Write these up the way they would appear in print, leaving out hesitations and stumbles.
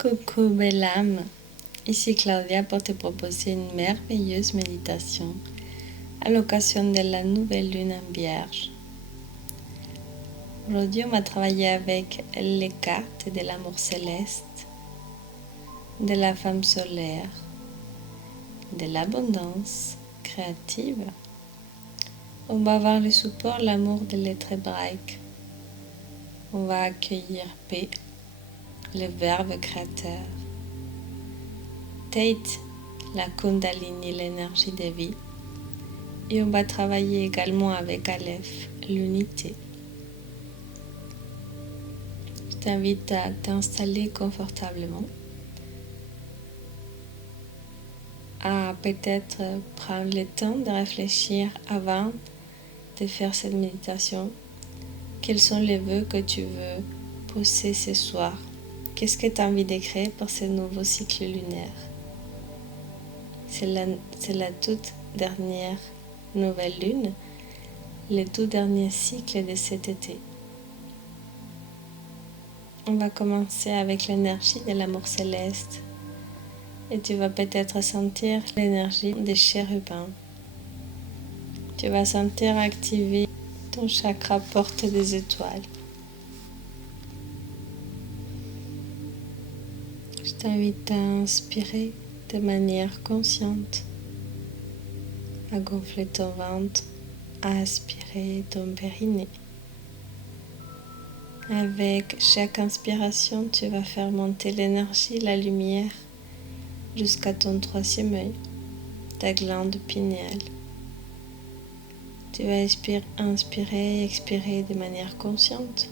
Coucou belle âme, ici Claudia pour te proposer une merveilleuse méditation à l'occasion de la nouvelle lune en Vierge. Aujourd'hui on va travailler avec les cartes de l'amour céleste, de la femme solaire, de l'abondance créative. On va avoir le support, l'amour de l'être hébraïque. On va accueillir paix, le verbe créateur. Tate, la Kundalini, l'énergie de vie. Et on va travailler également avec Aleph, l'unité. Je t'invite à t'installer confortablement, à peut-être prendre le temps de réfléchir avant de faire cette méditation. Quels sont les vœux que tu veux poser ce soir? Qu'est-ce que tu as envie de créer pour ce nouveau cycle lunaire? C'est la toute dernière nouvelle lune, le tout dernier cycle de cet été. On va commencer avec l'énergie de l'amour céleste et tu vas peut-être sentir l'énergie des chérubins. Tu vas sentir activer ton chakra porte des étoiles. Je t'invite à inspirer de manière consciente, à gonfler ton ventre, à aspirer ton périnée. Avec chaque inspiration, tu vas faire monter l'énergie, la lumière, jusqu'à ton troisième œil, ta glande pinéale. Tu vas inspirer et expirer de manière consciente.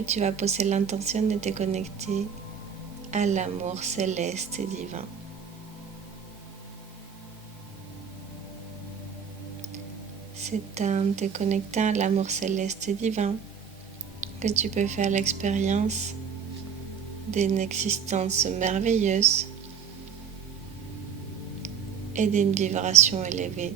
Et tu vas poser l'intention de te connecter à l'amour céleste et divin. C'est en te connectant à l'amour céleste et divin que tu peux faire l'expérience d'une existence merveilleuse et d'une vibration élevée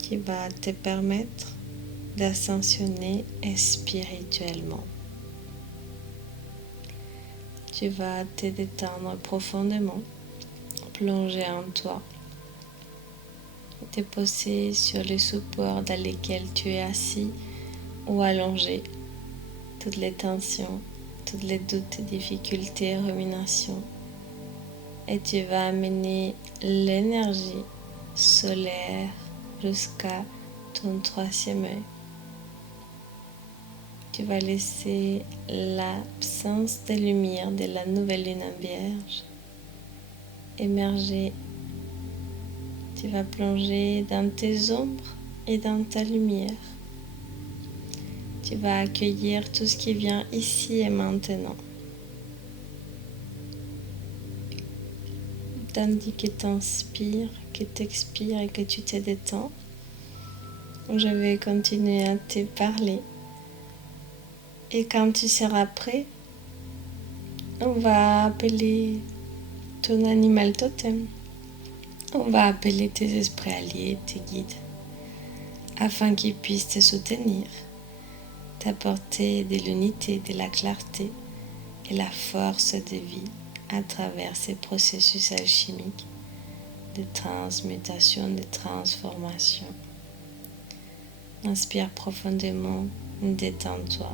qui va te permettre d'ascensionner spirituellement. Tu vas te détendre profondément, plonger en toi, te poser sur les supports dans lesquels tu es assis ou allongé, toutes les tensions, tous les doutes, difficultés, ruminations. Et tu vas amener l'énergie solaire jusqu'à ton troisième œil. Tu vas laisser l'absence de lumière de la nouvelle lune en Vierge émerger. Tu vas plonger dans tes ombres et dans ta lumière. Tu vas accueillir tout ce qui vient ici et maintenant. Tandis que tu inspires, que tu expires et que tu te détends, je vais continuer à te parler. Et quand tu seras prêt, on va appeler ton animal totem. On va appeler tes esprits alliés, tes guides, afin qu'ils puissent te soutenir, t'apporter de l'unité, de la clarté et la force de vie à travers ces processus alchimiques de transmutation, de transformation. Inspire profondément, détends-toi.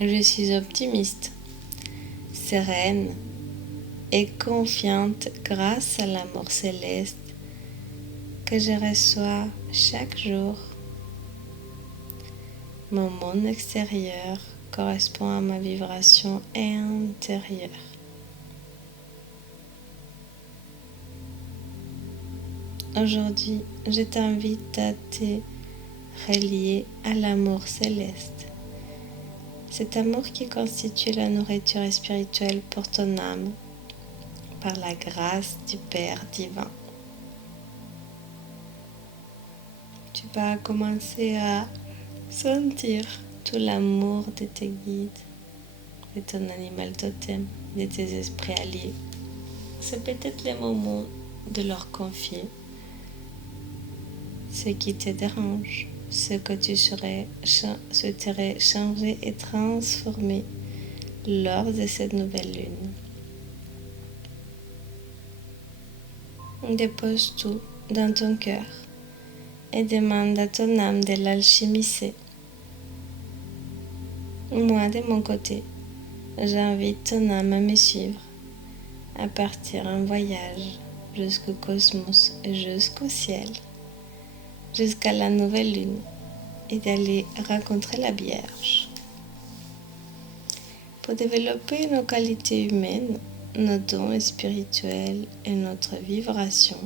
Je suis optimiste, sereine et confiante grâce à l'amour céleste que je reçois chaque jour. Mon monde extérieur correspond à ma vibration intérieure. Aujourd'hui, je t'invite à te relier à l'amour céleste. Cet amour qui constitue la nourriture spirituelle pour ton âme par la grâce du Père divin. Tu vas commencer à sentir tout l'amour de tes guides, de ton animal totem, de tes esprits alliés. C'est peut-être le moment de leur confier ce qui te dérange, ce que tu souhaiterais changer et transformer lors de cette nouvelle lune. Dépose tout dans ton cœur et demande à ton âme de l'alchimiser. Moi, de mon côté, j'invite ton âme à me suivre, à partir en voyage jusqu'au cosmos et jusqu'au ciel, jusqu'à la nouvelle lune, et d'aller rencontrer la Vierge. Pour développer nos qualités humaines, nos dons spirituels et notre vibration,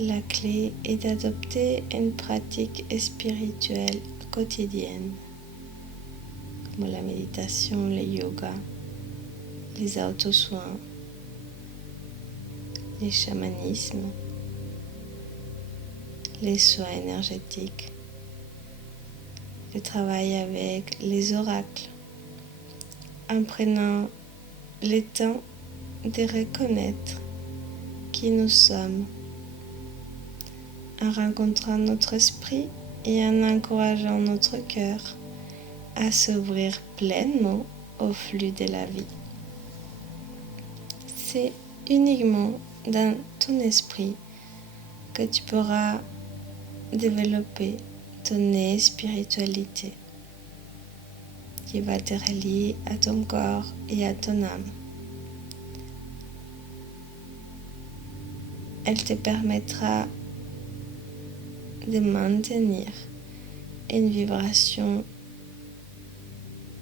la clé est d'adopter une pratique spirituelle quotidienne, comme la méditation, le yoga, les autosoins, les chamanismes, les soins énergétiques, le travail avec les oracles, en prenant le temps de reconnaître qui nous sommes, en rencontrant notre esprit et en encourageant notre cœur à s'ouvrir pleinement au flux de la vie. C'est uniquement dans ton esprit que tu pourras développer ton spiritualité qui va te relier à ton corps et à ton âme. Elle te permettra de maintenir une vibration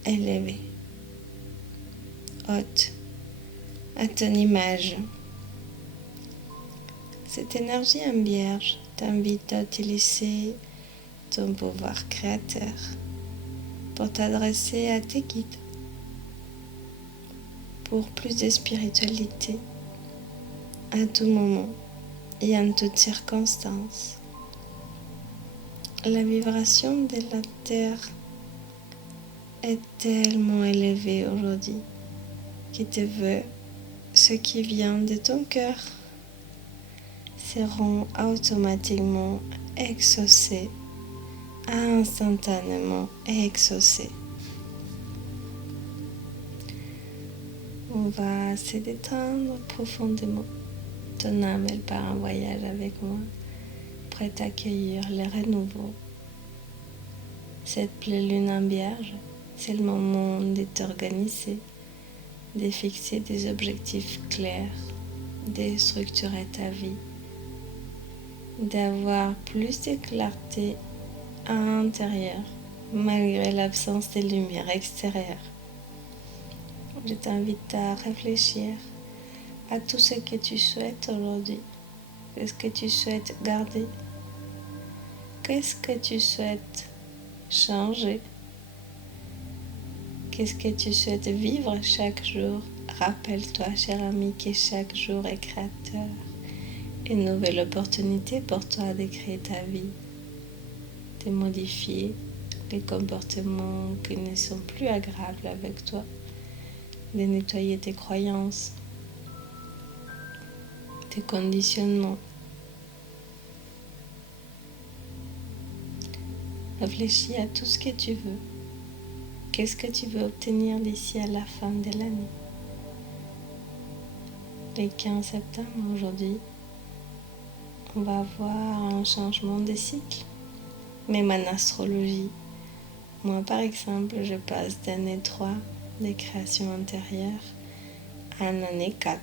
élevée, haute, à ton image. Cette énergie en Vierge t'invite à utiliser ton pouvoir créateur pour t'adresser à tes guides, pour plus de spiritualité à tout moment et en toutes circonstances. La vibration de la Terre est tellement élevée aujourd'hui qui te veut ce qui vient de ton cœur seront automatiquement exaucés, instantanément exaucés. On va se détendre profondément. Ton âme, elle part en voyage avec moi, prête à accueillir le renouveau. Cette pleine lune en Vierge, c'est le moment de t'organiser, de fixer des objectifs clairs, de structurer ta vie, d'avoir plus de clarté à l'intérieur malgré l'absence de lumière extérieure. Je t'invite à réfléchir à tout ce que tu souhaites aujourd'hui. Qu'est-ce que tu souhaites garder? Qu'est-ce que tu souhaites changer? Qu'est-ce que tu souhaites vivre chaque jour? Rappelle-toi, cher ami, que chaque jour est créateur. Une nouvelle opportunité pour toi de créer ta vie, de modifier les comportements qui ne sont plus agréables avec toi, de nettoyer tes croyances, tes conditionnements. Réfléchis à tout ce que tu veux. Qu'est-ce que tu veux obtenir d'ici à la fin de l'année? Le 15 septembre, aujourd'hui, on va avoir un changement de cycle. Même en astrologie, moi par exemple, je passe d'année 3 de création intérieure à année 4.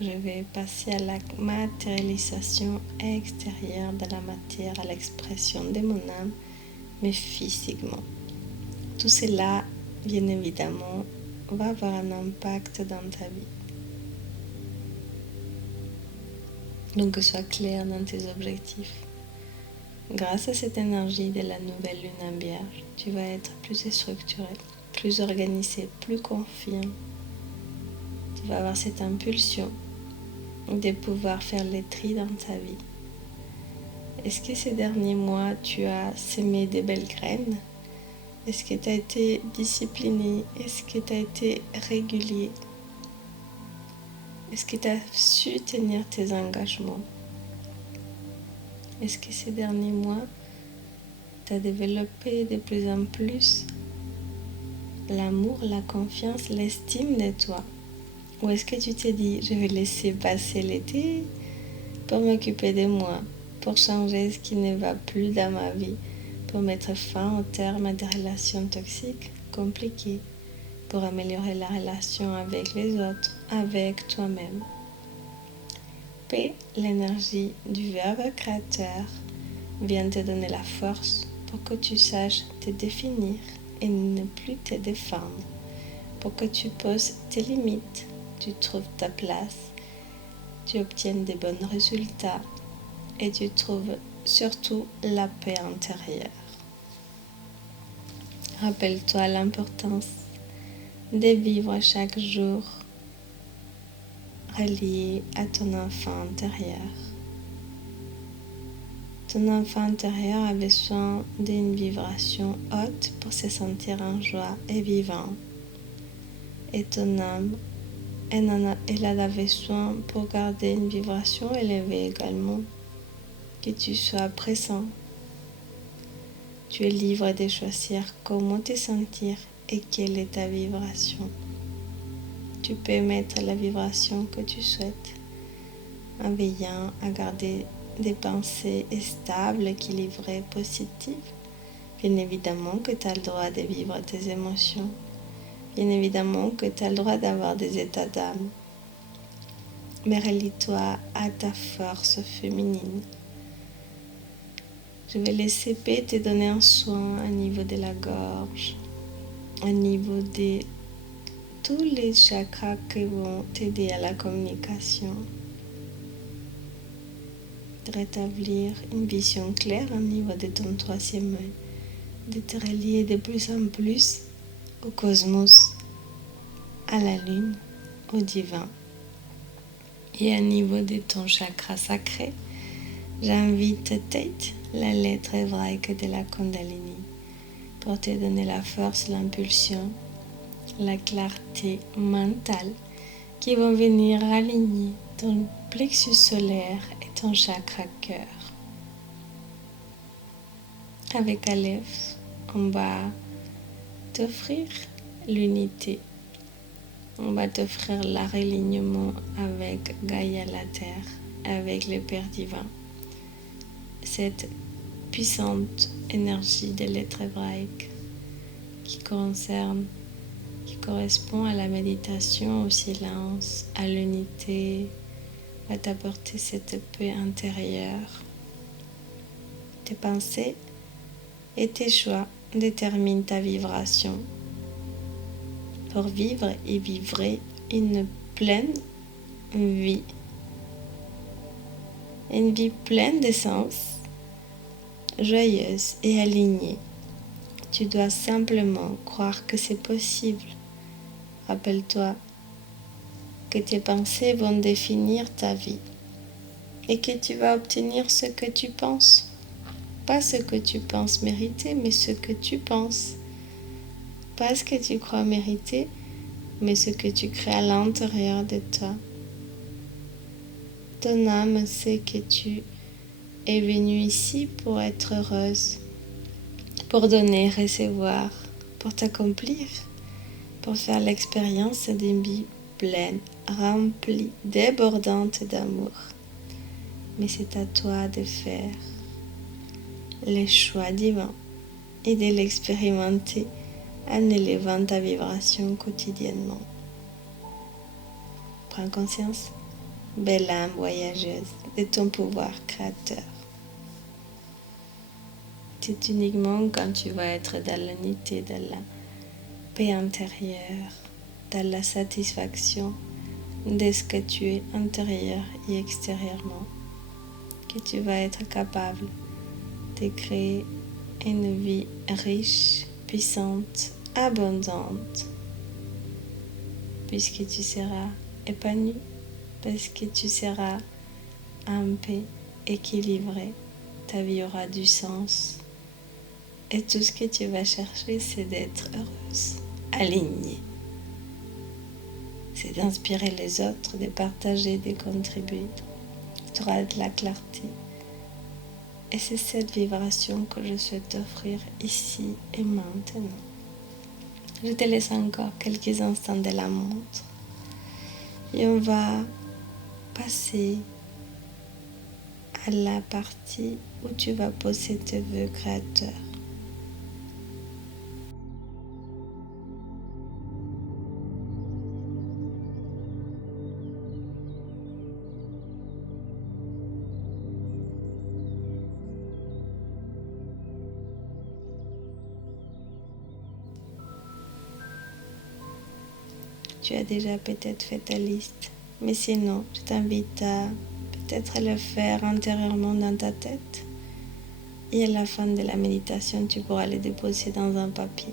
Je vais passer à la matérialisation extérieure de la matière, à l'expression de mon âme, mais physiquement. Tout cela, bien évidemment, va avoir un impact dans ta vie. Donc, sois clair dans tes objectifs. Grâce à cette énergie de la nouvelle lune en Vierge, tu vas être plus structuré, plus organisé, plus confiant. Tu vas avoir cette impulsion de pouvoir faire le tri dans ta vie. Est-ce que ces derniers mois, tu as semé des belles graines? Est-ce que tu as été discipliné? Est-ce que tu as été régulier? Est-ce que tu as su tenir tes engagements? Est-ce que ces derniers mois, tu as développé de plus en plus l'amour, la confiance, l'estime de toi? Ou est-ce que tu t'es dit, je vais laisser passer l'été pour m'occuper de moi, pour changer ce qui ne va plus dans ma vie, pour mettre fin au terme à des relations toxiques, compliquées, pour améliorer la relation avec les autres, avec toi-même. P, l'énergie du Verbe créateur, vient te donner la force pour que tu saches te définir et ne plus te défendre, pour que tu poses tes limites, tu trouves ta place, tu obtiennes des bons résultats et tu trouves surtout la paix intérieure. Rappelle-toi l'importance de vivre chaque jour relié à ton enfant intérieur. Ton enfant intérieur a besoin d'une vibration haute pour se sentir en joie et vivant. Et ton âme, elle a besoin pour garder une vibration élevée également. Que tu sois présent. Tu es libre de choisir comment te sentir et quelle est ta vibration. Tu peux mettre la vibration que tu souhaites en veillant à garder des pensées stables, équilibrées, positives. Bien évidemment que tu as le droit de vivre tes émotions. Bien évidemment que tu as le droit d'avoir des états d'âme. Mais relie-toi à ta force féminine. Je vais laisser P te donner un soin au niveau de la gorge, au niveau de tous les chakras qui vont t'aider à la communication. De rétablir une vision claire au niveau de ton troisième œil, de te relier de plus en plus au cosmos, à la lune, au divin. Et au niveau de ton chakra sacré, j'invite Tate, la lettre hébraïque de la Kundalini, pour te donner la force, l'impulsion, la clarté mentale qui vont venir aligner ton plexus solaire et ton chakra cœur. Avec Aleph, on va t'offrir l'unité. On va t'offrir l'alignement avec Gaïa la Terre, avec le Père divin. Cette puissante énergie de l'être hébraïque qui correspond à la méditation, au silence, à l'unité, va t'apporter cette paix intérieure. Tes pensées et tes choix déterminent ta vibration. Pour vivre et vivre une pleine vie. Une vie pleine de sens, joyeuse et alignée. Tu dois simplement croire que c'est possible. Rappelle-toi que tes pensées vont définir ta vie et que tu vas obtenir ce que tu penses. Pas ce que tu penses mériter, mais ce que tu penses. Pas ce que tu crois mériter, mais ce que tu crées à l'intérieur de toi. Ton âme sait que tu es venue ici pour être heureuse, pour donner, recevoir, pour t'accomplir, pour faire l'expérience d'une vie pleine, remplie, débordante d'amour. Mais c'est à toi de faire les choix divins et de l'expérimenter en élevant ta vibration quotidiennement. Prends conscience, belle âme voyageuse, de ton pouvoir créateur. C'est uniquement quand tu vas être dans l'unité, dans la paix intérieure, dans la satisfaction de ce que tu es intérieur et extérieurement, que tu vas être capable de créer une vie riche, puissante, abondante, puisque tu seras épanoui, parce que tu seras en paix, équilibré, ta vie aura du sens. Et tout ce que tu vas chercher, c'est d'être heureuse, alignée. C'est d'inspirer les autres, de partager, de contribuer. Tu auras de la clarté Et c'est cette vibration que je souhaite t'offrir ici et maintenant. Je te laisse encore quelques instants de la montre et on va passer à la partie où tu vas poser tes vœux créateurs. Tu as déjà peut-être fait ta liste, mais sinon, je t'invite à peut-être le faire intérieurement dans ta tête. Et à la fin de la méditation, tu pourras le déposer dans un papier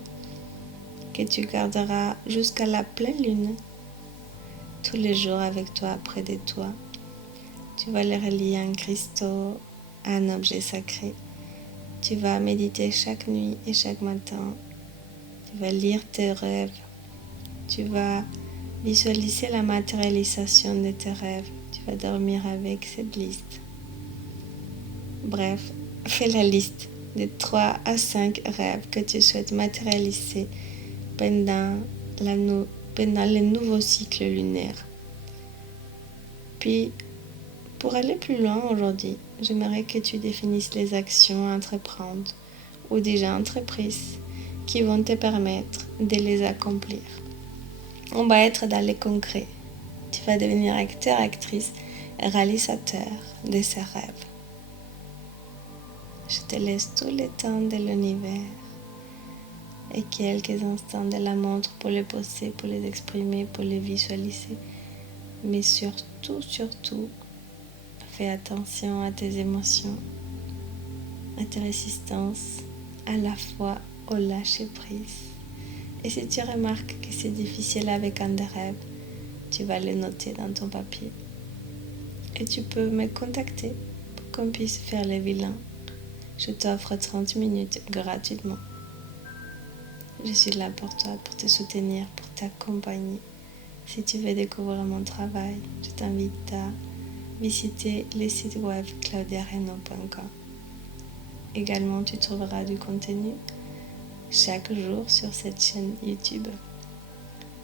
que tu garderas jusqu'à la pleine lune, tous les jours avec toi, près de toi. Tu vas le relier à un cristaux, à un objet sacré. Tu vas méditer chaque nuit et chaque matin. Tu vas lire tes rêves. Tu vas visualiser la matérialisation de tes rêves. Tu vas dormir avec cette liste. Bref, fais la liste de 3 à 5 rêves que tu souhaites matérialiser pendant le nouveau cycle lunaire. Puis, pour aller plus loin aujourd'hui, j'aimerais que tu définisses les actions à entreprendre ou déjà entreprises qui vont te permettre de les accomplir. On va être dans le concret. Tu vas devenir acteur, actrice et réalisateur de ces rêves. Je te laisse tout le temps de l'univers et quelques instants de la montre pour les poser, pour les exprimer, pour les visualiser. Mais surtout, fais attention à tes émotions, à tes résistances, à la fois au lâcher prise. Et si tu remarques que c'est difficile avec un des rêves, tu vas le noter dans ton papier. Et tu peux me contacter pour qu'on puisse faire le bilan. Je t'offre 30 minutes gratuitement. Je suis là pour toi, pour te soutenir, pour t'accompagner. Si tu veux découvrir mon travail, je t'invite à visiter le site web claudiareno.com. Également, tu trouveras du contenu chaque jour sur cette chaîne YouTube,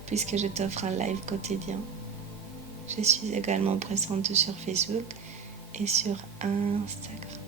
puisque je t'offre un live quotidien. Je suis également présente sur Facebook et sur Instagram.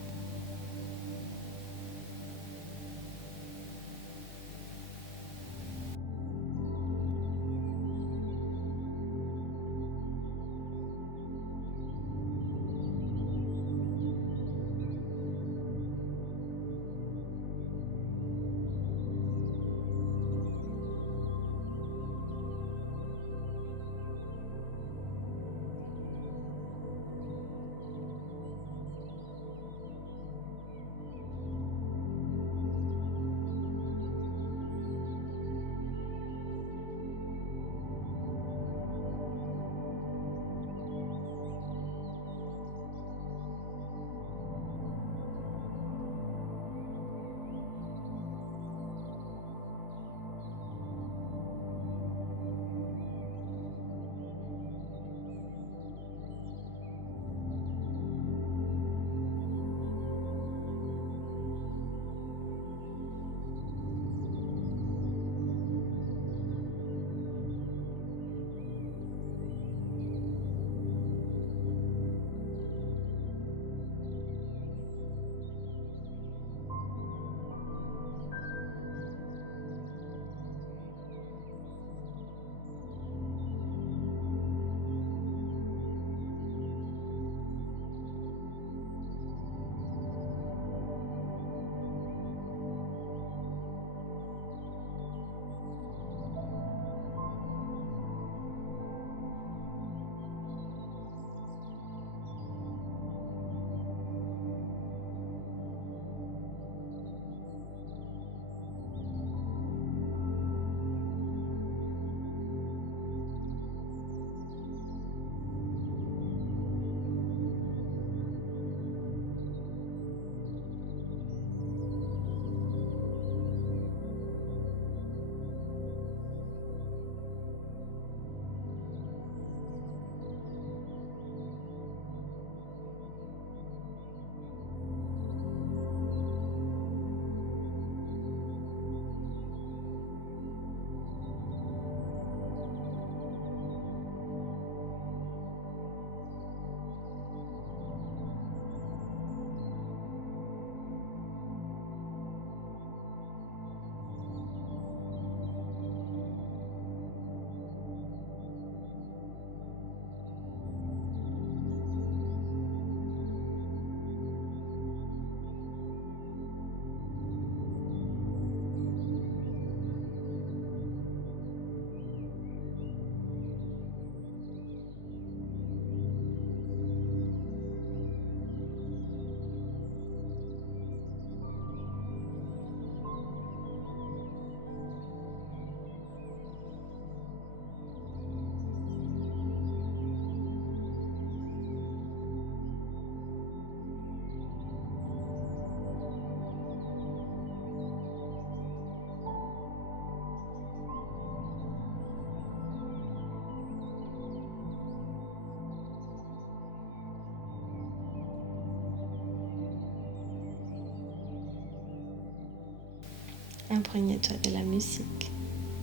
Imprègne-toi de la musique,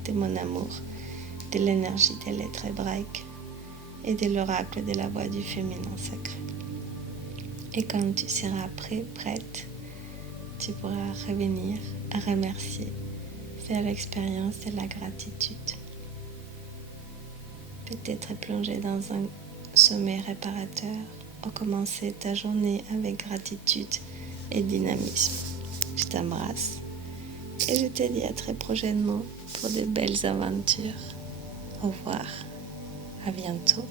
de mon amour, de l'énergie des lettres hébraïques et de l'oracle de la voix du féminin sacré. Et quand tu seras prête, tu pourras revenir à remercier, faire l'expérience de la gratitude. Peut-être plonger dans un sommeil réparateur ou commencer ta journée avec gratitude et dynamisme. Je t'embrasse et je te dis à très prochainement pour de belles aventures. Au revoir, à bientôt.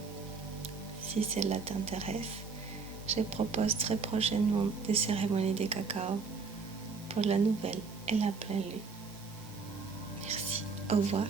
Si cela t'intéresse, je propose très prochainement des cérémonies de cacao pour la nouvelle et la pleine lune. Merci, au revoir.